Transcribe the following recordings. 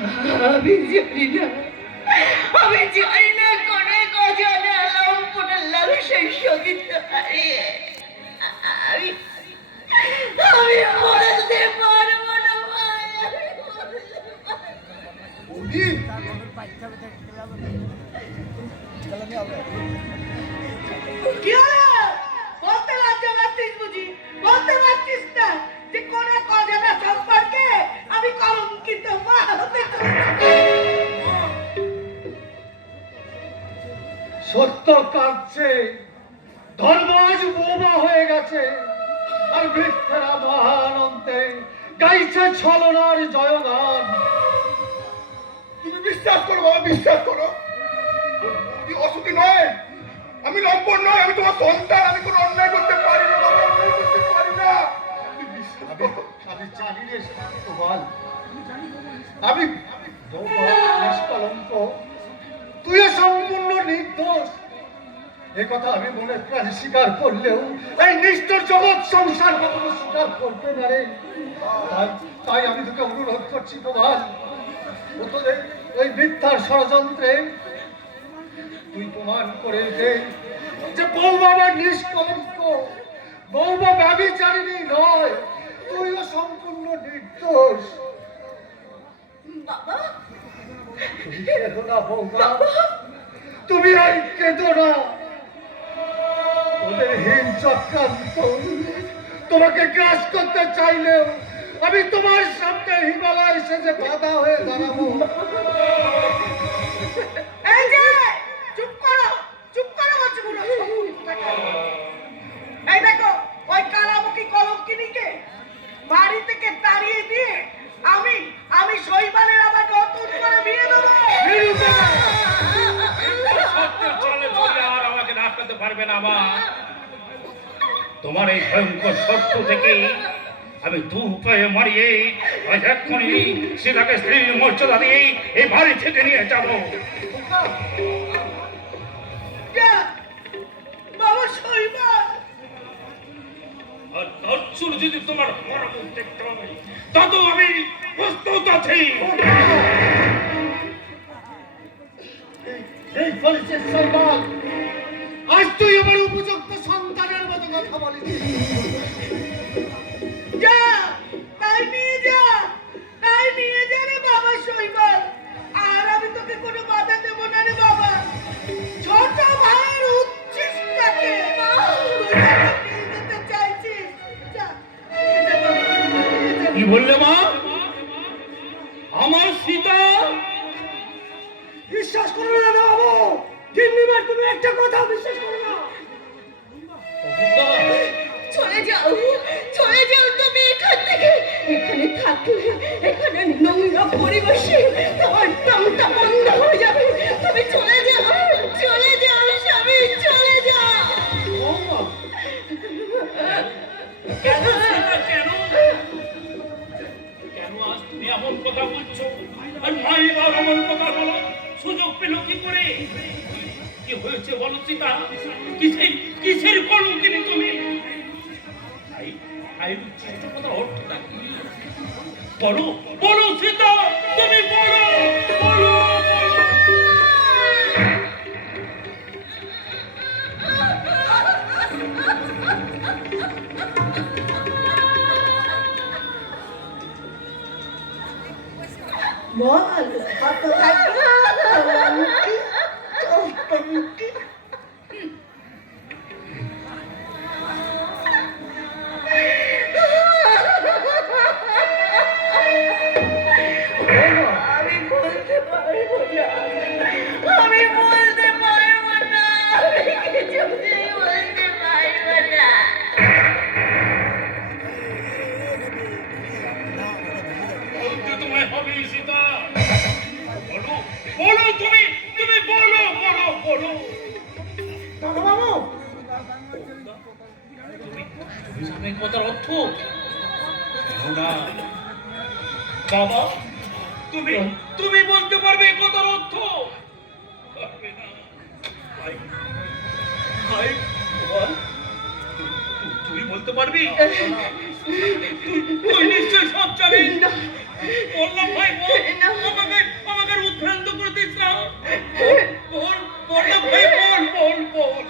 আমি জানি না। আমি জানি না কোনে সেই হারিয়ে। আমি আমি বলতে পারব না আমি সত্য কাঁদছে ধর্ম আজ বোমা হয়ে গেছে, আর বৃক্ষেরা মহানন্দে গাইছে ছলনার জয়গান। তুমি বিশ্বাস করো, বাবা, বিশ্বাস করো। তুমি অসুখী নয়, আমি লম্পট নয়, আমি তোমার সন্তান, আমি কোনো অন্যায় করতে আমি তুই সম্পূর্ণ নির্দোষ। এ কথা আমি মনে প্রাণ স্বীকার করলেও এই নিষ্ঠুর জগৎ সংসার কখনো স্বীকার করতে না রে তাই- আমি তোকে অনুরোধ করছি ওই মিথ্যার ষড়যন্ত্রে, তুই প্রমাণ করে দে যে বউ বাবা নিষ্কলঙ্ক বউ বা ব্যবিচারিণী নয়, তুইও সম্পূর্ণ নির্দোষ। তুমি কেঁদো না। আর না ওদের হীন চক্রান্ত। তোমাকে গ্রাস করতে চাইলেও আমি তোমার সামনে হিমালয় এসে যে বাধা হয়ে দাঁড়াবো। মা তোমার এই ভয়ঙ্কর সত্য থেকে আমি দু পায়ে মারিয়ে এক্ষুনি সীতাকে স্ত্রীর মর্যাদা দিয়ে এই বাড়ি থেকে নিয়ে যাব। যদি তোমার মরণ দেখতে হবে তত আমি প্রস্তুত আছি। এই বলেছে সৈবাল আজ তুই আমার উপযুক্ত সন্তানের মতো কথা বলিস যা তাই নিয়ে যা তাই নিয়ে যা রে বাবা শৈবাল আর আমি তোকে কোনো বাধা দেবো না রে বাবা। ছোট ভাইয়ের উচ্ছিষ্টাকে। কি বললে মা? আমার সীতা বিশ্বাস করো না। বাবু গিন্নিবার তুমি একটা কথা বিশ্বাস করো না। চলে যাও চলে যাও তুমি এখান থেকে। এখানে থাকলে এখানে নোংরা পরিবেশে তোমার দমটা বন্ধ হয়ে যাবে। অর্থটা কি বলো বলো সীতা তুমি বলো বলো বলো। বল কত থাকবে। বলো বলো তুমি তুমি জানো এই কথার অর্থ? না বাবা তুমি তুমি বলতে পারবে কথার অর্থ পারবে না তুই- বলতে পারবি? তুই- নিশ্চয় সব জানিস। বললাম ভাই। আমাকে আমাকে উদ্ভ্রান্ত করে দিস না। বল বল না ভাই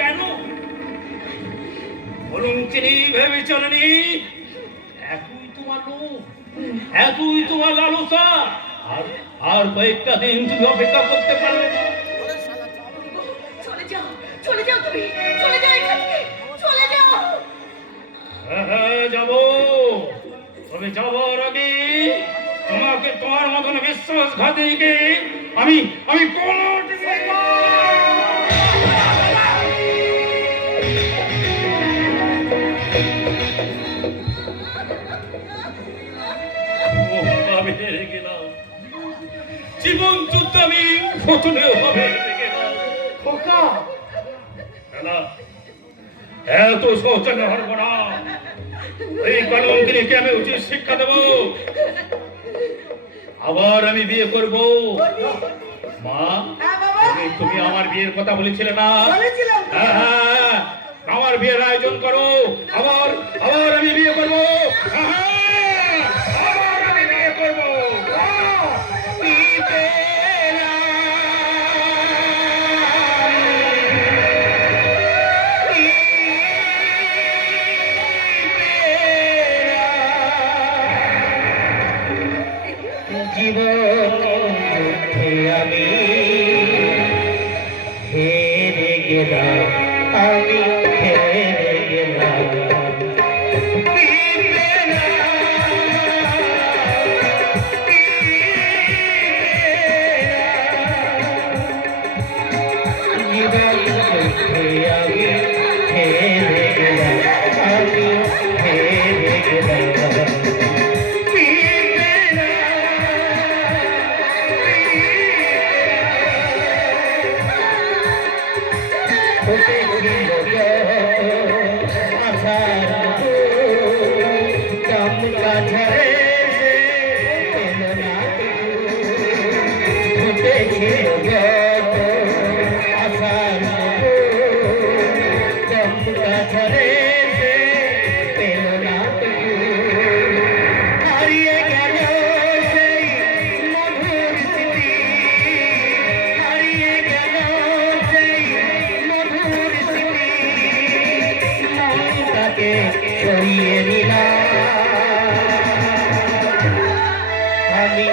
কেন? বলুন চিনি ভেবে চলেনি এতই তোমার লোভ এতই তোমার লালসা আর আর কয়েকটা দিন তুমি অপেক্ষা করতে পারবে না। চলে যাও চলে যাও তুমি চলে যাও এখান থেকে চলে যাও। হ্যাঁ হ্যাঁ যাব। তবে যাওয়ার আগে তোমাকে তোমার মতন বিশ্বাসঘাতীকে আমি আমি কোনো আমি শোচনীয় ভাবে খোকা। এত শৌচালয় হরব না এই কলঙ্কিনীকে আমি উচিত শিক্ষা দেব। আবার আমি বিয়ে করব। মা হ্যাঁ তুমি- আমার বিয়ের কথা বলেছিলে না? হ্যাঁ হ্যাঁ। আমার বিয়ের আয়োজন করো। আবার আবার আমি বিয়ে করব। হ্যাঁ, হতে মনটাকে সরিয়ে নিলাম আমি